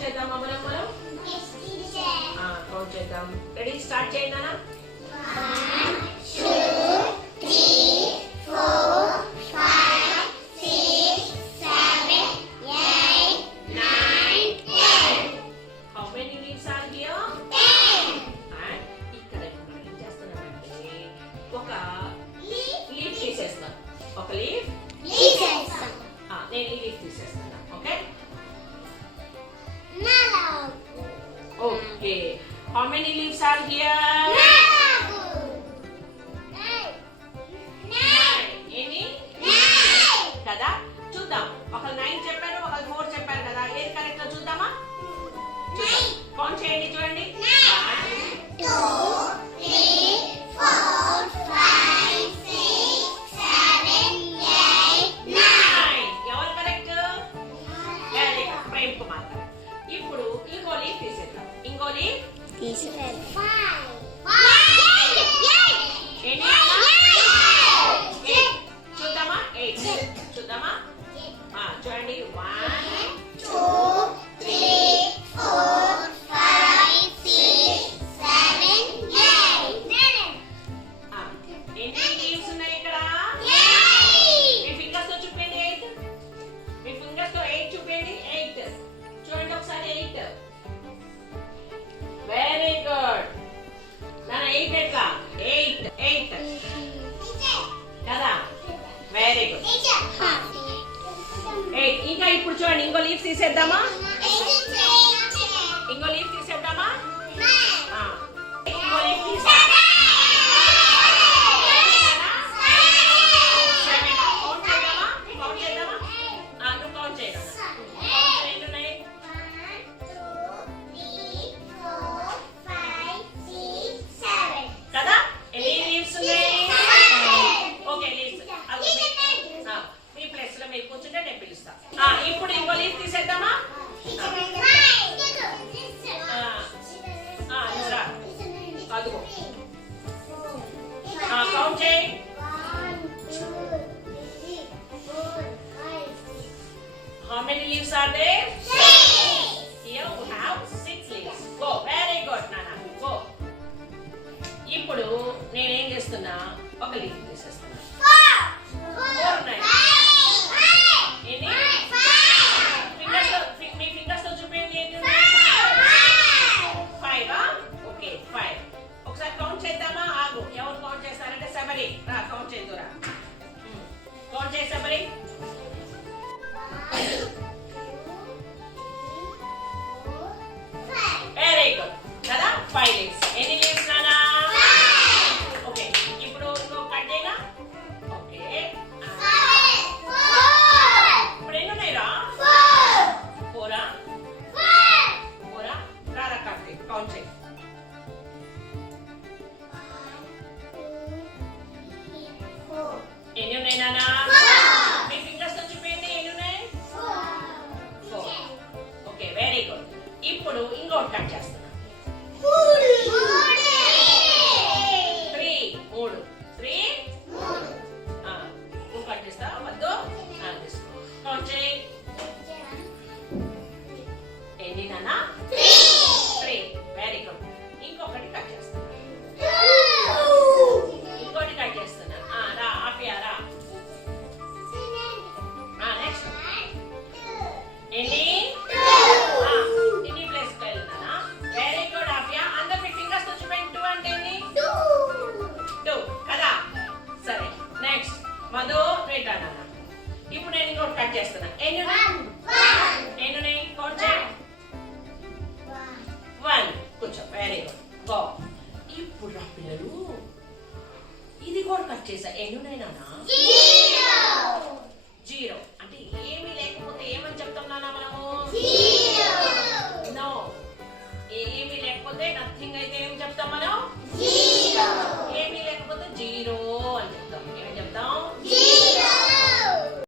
Count చేద్దామా మనం count చేద్దాం. రెడీ, స్టార్ట్ చేయండి నాన్న. 1 2 3 4 5 6 7 8 9 10. How many leaves are here? 10. And ఇక్కడ మనం ఏం చేస్తున్నామంటే ఒక లీఫ్ తీసేస్తాం. ఒక లీఫ్ తీసేస్తాం. నేను ఈ లీఫ్ తీసేస్తాను. Okay okay. How many leaves are here? 9. ఎన్ని? కదా, చూద్దాం. ఒకరు 9 చెప్పారు, ఒకరు 4 చెప్పారు కదా, ఏది కరెక్ట్ చూద్దామా? చూద్దాం. కౌంట్ చేయండి, చూడండి. 1 2 3 4 5 6 7 8 9. ఎవరు కరెక్ట్? ప్రేమ్ కుమార్. ఇప్పుడు ఇంకో లీఫ్ తీసేద్దాం. ఇంకో లీఫ్ తీసేద్దాం. చూద్దామా? 8 చూద్దామా? చూడండి. 1 2 3 4 5 6 7 8 ఎన్ని లీవ్స్ ఉన్నాయి ఇక్కడ? మీ ఫింగర్స్ తో చూపండి 8. మీ ఫింగర్స్ తో 8 చూపండి. 8 చూడండి ఒకసారి. 8 వెరీ గుడ్. నాన్న 8 ఎట్లా? 8 కదా, వెరీ గుడ్. 8. ఇంకా ఇప్పుడు చూడండి, ఇంకో లీఫ్ తీసేద్దామా? ఇంకో లీఫ్ తీసేద్దామా? ఇంకో లీఫ్ తీసేద్దాం. ఇప్పుడు ఇంకో లీఫ్ తీసేద్దామా? అదిగో కౌంట్ చేయి. 1 2 3 4 5 6. How many leaves are there? 6. Here we have 6 leaves. Go. Very good, Nana. Go. ఇప్పుడు నేనేం చేస్తున్నా? ఒక లీఫ్ తీసేస్తున్నా. 4 ఉన్నాయి. ఎన్ని? మీ ఫింగర్స్ తో చూపించండి. 5. ఓకే 5. ఒకసారి కౌంట్ చేద్దామా? ఆగు. ఎవరు కౌంట్ చేస్తారంటే శబరి రా, కౌంట్ చేద్దురా. కౌంట్ చేయి శబరి. 1 వెరీ గుడ్ కదా, 5 లీవ్స్. ఎన్ని లీవ్స్ నానా? ఓకే. ఇప్పుడు నువ్వు కట్ చేయనా? ఓకే. ఇప్పుడు ఎన్ని ఉన్నాయి రా? 4. రారా కార్తీక్, కౌంట్ చేయి. ఎన్ని ఉన్నాయి నానా? మీ ఫింగర్స్ తో చూపించండి. ఎన్ని ఉన్నాయి? 4. Okay very good. ఇప్పుడు ఇంకోటి కట్ చేస్తున్నా. 3. 3. నువ్వు కట్ చేస్తా వద్దు? కౌంట్ చేయి. ఎన్ని నానా? 3. Very good. ఇంకొకటి కట్ చేస్తున్నా. ఇంకోటి కట్ చేస్తున్నా. రా ఆపియా రా. నెక్స్ట్ ఎన్ని? ఇన్ని ప్లేస్ వెళ్ళినా. వెరీ గుడ్ ఆపియా. అందరు మీ ఫింగర్స్ తో చూపండి. 2 అంటే ఎన్ని? 2 కదా, సరే. నెక్స్ట్ మధు రేటా నాన్న. ఇప్పుడు నేను ఇంకోటి కట్ చేస్తున్నా. ఎన్ని? 1. కౌంట్ చేయి. 1. కూర్చో. Very good. గో. ఇప్పుడు రా పిల్లలు, ఇది కూడా కట్ చేసా. ఎన్ని ఉన్నాయి నాన్న? 0.